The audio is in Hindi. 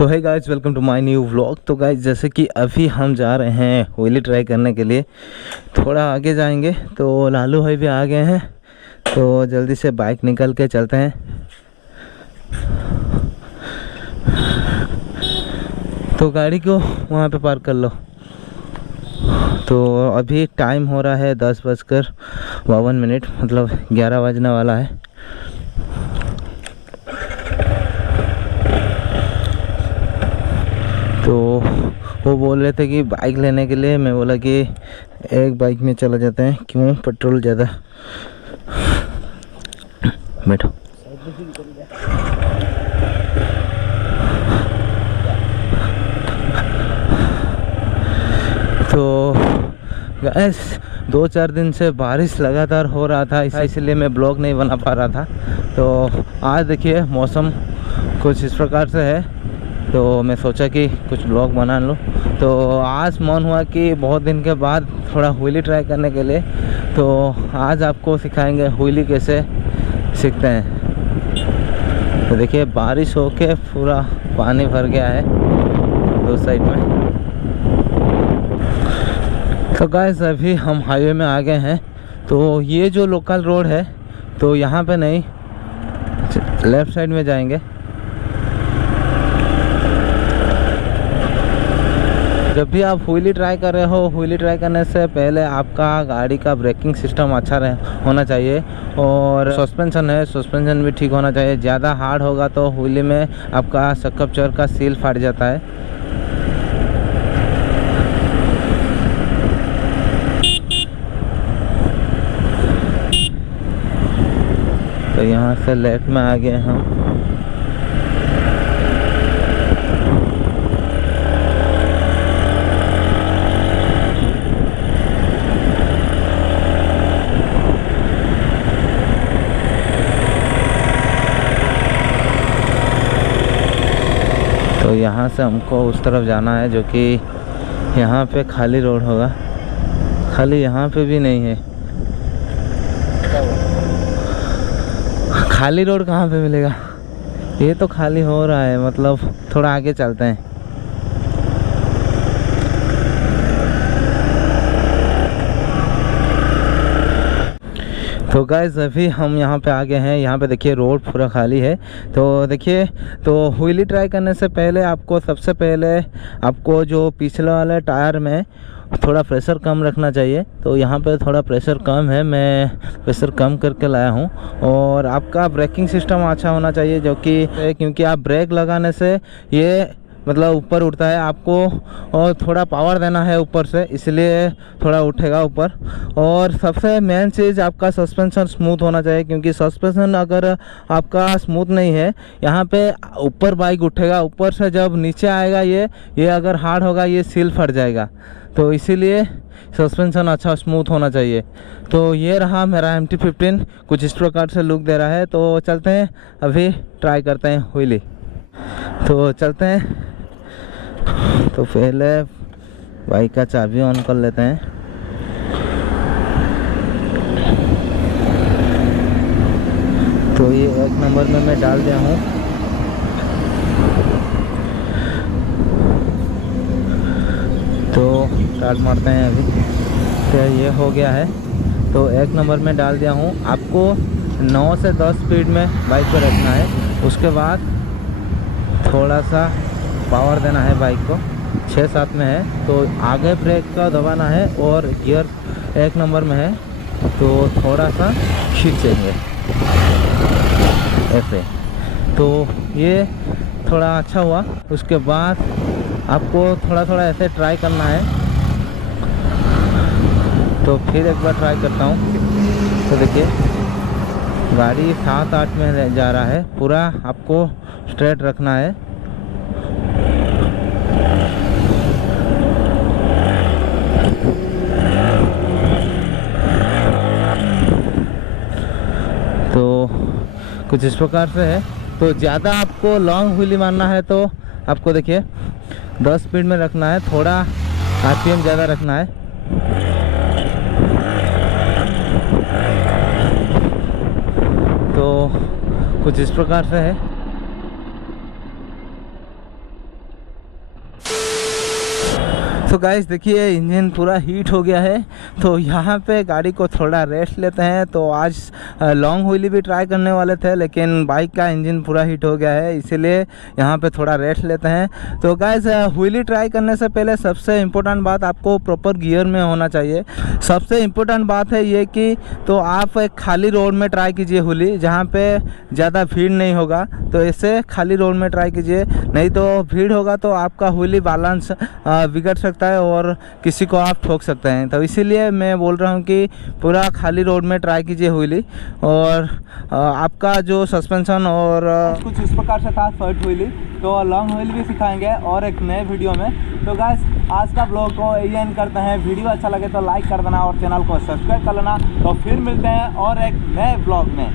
तो है guys, welcome to my new vlog. तो गाइज जैसे कि अभी हम जा रहे हैं व्हीली ट्राई करने के लिए। थोड़ा आगे जाएंगे तो लालू भाई भी आ गए हैं, तो जल्दी से बाइक निकल के चलते हैं। तो गाड़ी को वहाँ पे पार्क कर लो। तो अभी टाइम हो रहा है 10:52, मतलब 11 बजने वाला है। तो वो बोल रहे थे कि बाइक लेने के लिए। मैं बोला कि एक बाइक में चला जाते हैं, क्यों पेट्रोल ज़्यादा। बैठो। तो गैस 2-4 दिन से बारिश लगातार हो रहा था, इसलिए मैं ब्लॉग नहीं बना पा रहा था। तो आज देखिए मौसम कुछ इस प्रकार से है, तो मैं सोचा कि कुछ ब्लॉग बना लूँ। तो आज मन हुआ कि बहुत दिन के बाद थोड़ा व्हीली ट्राई करने के लिए, तो आज आपको सिखाएंगे व्हीली कैसे सीखते हैं। तो देखिए बारिश होके पूरा पानी भर गया है दो साइड में। तो गाइस अभी हम हाईवे में आ गए हैं। तो ये जो लोकल रोड है, तो यहाँ पे नहीं, लेफ़्ट साइड में जाएंगे। जब भी आप व्हीली ट्राई कर रहे हो, व्हीली ट्राई करने से पहले आपका गाड़ी का ब्रेकिंग सिस्टम अच्छा होना चाहिए, और सस्पेंशन भी ठीक होना चाहिए। ज़्यादा हार्ड होगा तो व्हीली में आपका स्कपचर का सील फट जाता है। तो यहाँ से लेफ्ट में आ गए हम। तो यहाँ से हमको उस तरफ जाना है, जो कि यहाँ पे खाली रोड होगा। खाली यहाँ पे भी नहीं है, खाली रोड कहाँ पे मिलेगा। ये तो खाली हो रहा है, मतलब थोड़ा आगे चलते हैं। तो गाइस अभी हम यहाँ पे आ गए हैं। यहाँ पे देखिए रोड पूरा खाली है। तो देखिए, तो व्हीली ट्राई करने से पहले आपको सबसे पहले आपको जो पिछले वाले टायर में थोड़ा प्रेशर कम रखना चाहिए। तो यहाँ पे थोड़ा प्रेशर कम है, मैं प्रेशर कम करके लाया हूँ। और आपका ब्रेकिंग सिस्टम अच्छा होना चाहिए, जो कि क्योंकि आप ब्रेक लगाने से ये मतलब ऊपर उठता है आपको, और थोड़ा पावर देना है ऊपर से, इसलिए थोड़ा उठेगा ऊपर। और सबसे मेन चीज़ आपका सस्पेंशन स्मूथ होना चाहिए, क्योंकि सस्पेंशन अगर आपका स्मूथ नहीं है, यहाँ पे ऊपर बाइक उठेगा, ऊपर से जब नीचे आएगा ये अगर हार्ड होगा ये सील फट जाएगा। तो इसीलिए सस्पेंशन अच्छा स्मूथ होना चाहिए। तो ये रहा मेरा MT-15, कुछ इस प्रकार से लुक दे रहा है। तो चलते हैं, अभी ट्राई करते हैं व्हीली। तो चलते हैं। तो पहले बाइक का चाबी ऑन कर लेते हैं। तो ये 1 नंबर में मैं डाल दिया हूँ। तो स्टार्ट मारते हैं अभी। तो ये हो गया है, तो 1 नंबर में डाल दिया हूँ। आपको 9 से 10 स्पीड में बाइक को रखना है। उसके बाद थोड़ा सा पावर देना है बाइक को। 6-7 में है तो आगे ब्रेक का दबाना है, और गियर 1 नंबर में है तो थोड़ा सा खींचेंगे ऐसे। तो ये थोड़ा अच्छा हुआ। उसके बाद आपको थोड़ा थोड़ा ऐसे ट्राई करना है। तो फिर एक बार ट्राई करता हूँ। तो देखिए गाड़ी 7-8 में जा रहा है, पूरा आपको स्ट्रेट रखना है। तो कुछ इस प्रकार से है। तो ज़्यादा आपको लॉन्ग व्हीली मारना है तो आपको देखिए 10 स्पीड में रखना है, थोड़ा RPM ज़्यादा रखना है। तो कुछ इस प्रकार से है। तो गाइस देखिए इंजन पूरा हीट हो गया है, तो यहाँ पे गाड़ी को थोड़ा रेस्ट लेते हैं। तो आज लॉन्ग व्हीली भी ट्राई करने वाले थे, लेकिन बाइक का इंजन पूरा हीट हो गया है, इसीलिए यहाँ पे थोड़ा रेस्ट लेते हैं। तो गाइस व्हीली ट्राई करने से पहले सबसे इम्पोर्टेंट बात, आपको प्रॉपर गियर में होना चाहिए। सबसे इम्पोर्टेंट बात है ये कि तो आप एक खाली रोड में ट्राई कीजिए व्हीली, जहाँ पे ज़्यादा भीड़ नहीं होगा। तो ऐसे खाली रोड में ट्राई कीजिए, नहीं तो भीड़ होगा तो आपका व्हीली बैलेंस बिगड़ सकता है और किसी को आप ठोक सकते हैं। तो इसीलिए मैं बोल रहा हूँ कि पूरा खाली रोड में ट्राई कीजिए व्हीली, और आपका जो सस्पेंशन और कुछ इस प्रकार से था शॉर्ट व्हीली। तो लॉन्ग व्हील भी सिखाएंगे और एक नए वीडियो में। तो गाइस आज का ब्लॉग को यही एंड करते हैं। वीडियो अच्छा लगे तो लाइक कर देना और चैनल को सब्सक्राइब कर लेना। तो फिर मिलते हैं और एक नए ब्लॉग में।